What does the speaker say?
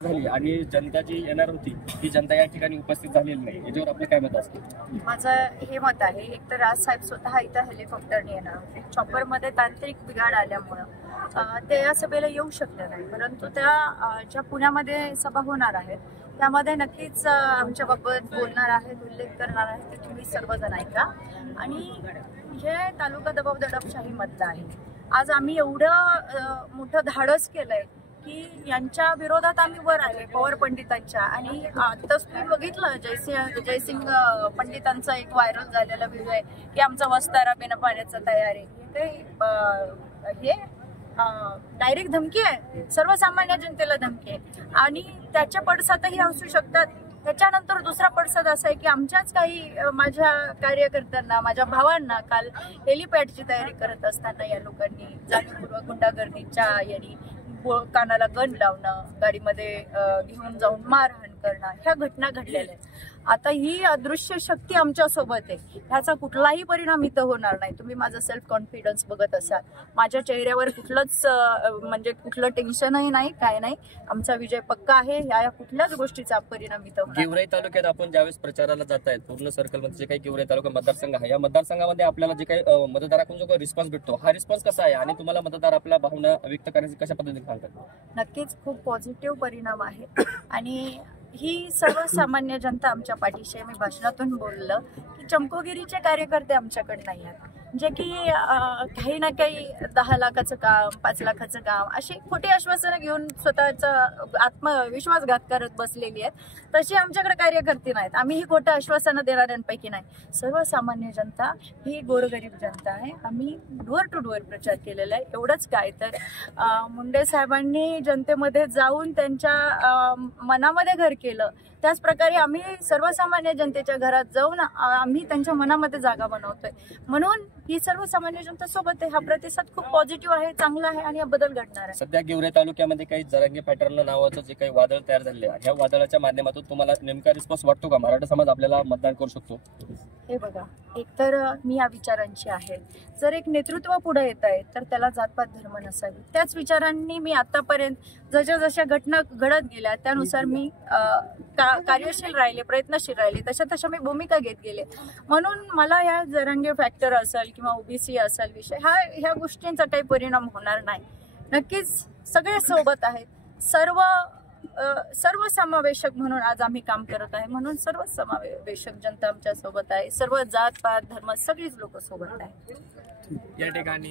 झाली आणि जनता जी येणार होती ती जनता या ठिकाणी उपस्थित झालेली नाही, याच्यावर आपलं काय मत असतं? माझं हे मत आहे, एक तर राजसाहेब स्वतः इथं हेलिकॉप्टरने येणार होते. चॉपरमध्ये तांत्रिक बिघाड आल्यामुळं ते या सभेला येऊ शकले नाही, परंतु त्या ज्या पुण्यामध्ये सभा होणार आहेत त्यामध्ये नक्कीच आमच्याबाबत बोलणार आहेत, उल्लेख करणार आहेत ते तुम्ही सर्वजण ऐका. आणि हे तालुका दबाव दडपशाही मधलं आहे. आज आम्ही एवढं मोठं धाडस केलंय की यांच्या विरोधात आम्ही वर आले, पवार पंडितांच्या. आणि आताच तुम्ही बघितलं जयसिंग पंडितांचा एक व्हायरल झालेला व्हिडिओ आहे की आमचा वस्तारा बिना पाण्याचा तयार आहे. हे डायरेक्ट धमकी आहे, सर्वसामान्य जनतेला धमकी आहे. आणि त्याच्या पडसादही असू शकतात. त्याच्यानंतर दुसरा पडसाद असा आहे की आमच्याच काही माझ्या कार्यकर्त्यांना, माझ्या भावांना काल हेलिपॅडची तयारी करत असताना या लोकांनी जाणीवपूर्वक गुंडागर्दीच्या याने कानाला गन लावणं, गाडीमध्ये घेऊन जाऊन मारहाण करणं, ह्या घटना घडलेल्या आहेत. आता ही अदृश्य शक्ती आमच्या सोबत आहे, ह्याचा कुठलाही परिणाम इथं होणार नाही. तुम्ही माझं सेल्फ कॉन्फिडन्स बघत असाल, माझ्या चेहऱ्यावर कुठलं टेन्शनही नाही, काय नाही. आमचा विजय पक्का आहे, या कुठल्याच गोष्टीचा परिणाम इथं होणार. गेवराई तालुक्यात आपण ज्यावेळेस प्रचाराला जात आहेत, पूर्ण सर्कलमध्ये जे काही गेवराई तालुका मतदारसंघ आहे, या मतदारसंघामध्ये आपल्याला जे काही मतदाराकडून जो काही रिस्पॉन्स भेटतो, हा रिस्पॉन्स कसा आहे आणि तुम्हाला मतदार आपल्या भावना व्यक्त करण्याची कशा पद्धतीने सांगतात? नक्कीच खूप पॉझिटिव्ह परिणाम आहे. आणि ही सर्वसामान्य जनता आमच्या पाठीशी. मी भाषणातून बोललं की चमकोगिरीचे कार्यकर्ते आमच्याकडे नाही आहेत, जे की काही ना काही 10 लाखाचं काम, 5 लाखाचं काम अशी खोटी आश्वासनं घेऊन स्वतःचा आत्मविश्वासघात करत बसलेली आहेत. तशी आमच्याकडे कार्यकर्ते नाहीत. आम्ही ही खोटं आश्वासनं देणाऱ्यांपैकी नाही. सर्वसामान्य जनता ही गोरगरीब जनता आहे. आम्ही डोअर टू डोअर प्रचार केलेला आहे. एवढंच काय तर मुंडे साहेबांनी जनतेमध्ये जाऊन त्यांच्या मनामध्ये घर केलं, त्याच प्रकारे आम्ही सर्वसामान्य जनतेच्या घरात जाऊन आम्ही त्यांच्या मनामध्ये जागा बनवतोय. म्हणून ही सर्वसामान्य जनता सोबत आहे. हा प्रतिसाद खूप पॉझिटिव्ह आहे, चांगला आहे आणि हा बदल घडणार आहे. सध्या गेवराई तालुक्यामध्ये काही जरांगे पॅटर्न नावाचं जे काही वादळ तयार झाले आहे, ह्या वादळाच्या माध्यमातून तुम्हाला नेमका रिस्पॉन्स वाटतो का? मराठा समाज आपल्याला मतदान करू शकतो? हे बघा, एकतर मी या विचारांची आहे. जर एक नेतृत्व पुढे येत आहे तर त्याला जातपात धर्म नसावी. त्याच विचारांनी मी आतापर्यंत जशा घटना घडत गेल्या त्यानुसार मी कार्यशील राहिले, प्रयत्नशील राहिले, तशा मी भूमिका घेत गेले. म्हणून मला या जरांगे फॅक्टर असेल किंवा ओबीसी असेल विषय, ह्या गोष्टींचा काही परिणाम होणार नाही. नक्कीच सगळे सोबत आहेत. सर्व समावेशक म्हणून आज आम्ही काम करत आहे. म्हणून सर्व समावेशक जनता आमच्या सोबत आहे. सर्व जात पात धर्म सगळीच लोक सोबत आहेत. या ठिकाणी